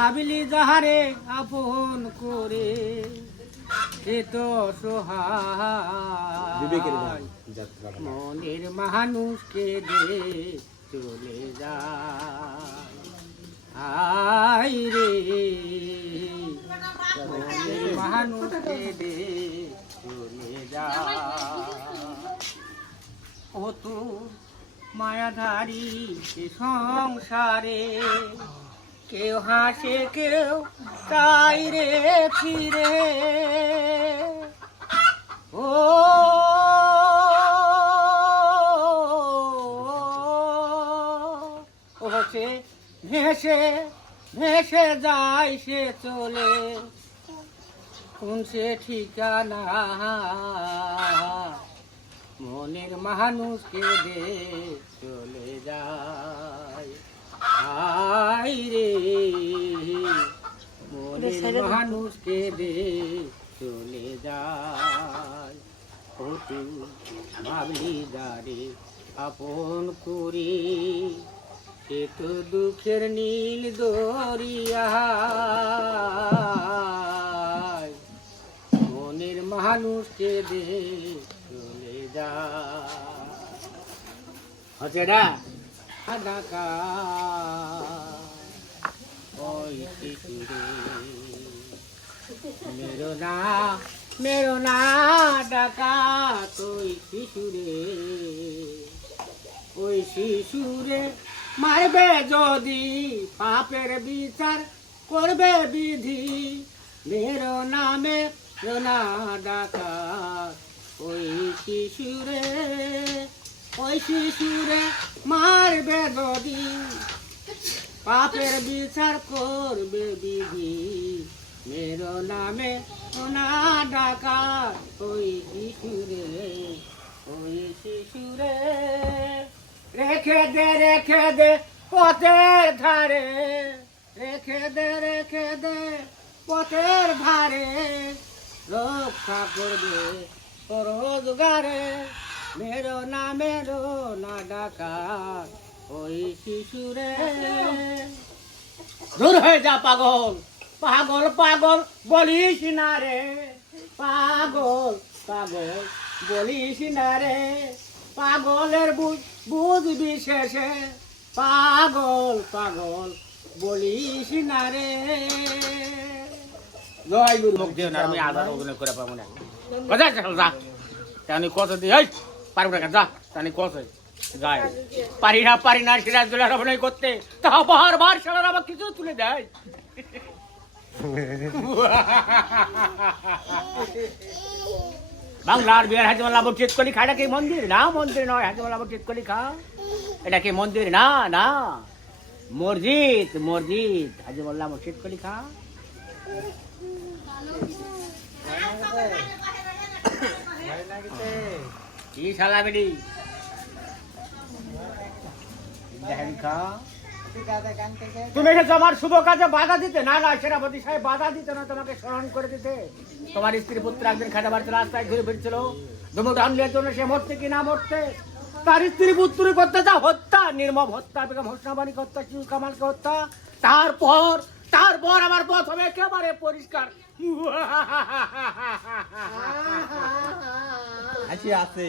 ভাবিলি যাহারে আপন করে সে তো বিবেকের সহায় গান যাত্রা গান। মনের মানুষকে দে চলে যায় আই রে মনের মানুষকে দে চলে যায় ও তো মায়াধারী এ সংসারে কেউ হাসে কেউ তাই রে ফিরে ও সে ভেসে ভেসে যায় সে চলে কোন সে ঠিকানা মনের মানুষকে দে চলে যায় আই রে মনের মানুষকে দে চলে যায় ও তুই ভাবলি যারে আপন করি সে তো দুঃখের নীল দরিয়া মনের মানুষকে দে চলে যা হচ্ছে না ডাকা ওই শিশুরে মেরো না ডাকা তুই শিশুরে ওই শিশুরে মারবে যদি পাপের বিচার করবে বিধি মেরো নামে না ডাকা ওই শিশুরে মারবে যদি পাপের বিচার করবে বিধি মেরো নামে না ডাকা ওই শিশুরে রেখে দে পথের ধারে রেখে দে পথের ধারে রক্ষা করবে রোজগারে মেরো না ডাকা ওই শিশুরে দূর হয়ে যা পাগল পাগল পাগল বলিস না রে পাগল পাগল বলিস না রে পাগলের বুঝবি শেষে পাগল পাগল বলিস না রে জয় গুরু মুখ দিও না আমি আবার অভিনয় করে পাবো না কথা যা তানি কত দি এই পারবো না যা তানি কত গায় পারি না সিরাজুল্লাহর অভিনয় করতে তা বারবার সারা আবার কিছু তুলে দেয় বাংলার বিহার হাজিমাল্লাহ চিৎকলি খা এটা কি মন্দির না মন্দির নয় হাজিমাল্লাহ চিৎকলি খা এটা কি মন্দির না না মসজিদ হাজিমাল্লাহ চিৎকলি খা কি শালা বেডি দেখেন খা তুমি এসেছো আমার শুভ কাজে বাধা দিতে না না সেনাপতি সাহেব বাধা দিতে না তোমাকে স্মরণ করে দিতে তোমার স্ত্রী পুত্র একদিন খেতে বাড়িতে রাস্তায় ঘুরে ফিরছিল ধুমুক হামলের জন্য সে মরতে কি না মরতে তার স্ত্রী পুত্র করতে যা হত্যা নির্মম হত্যা বেগম হোসনাবাড়ি হত্যা শিউ কামালকে হত্যা তারপর আমার পথ হবে একেবারে পরিষ্কার আছে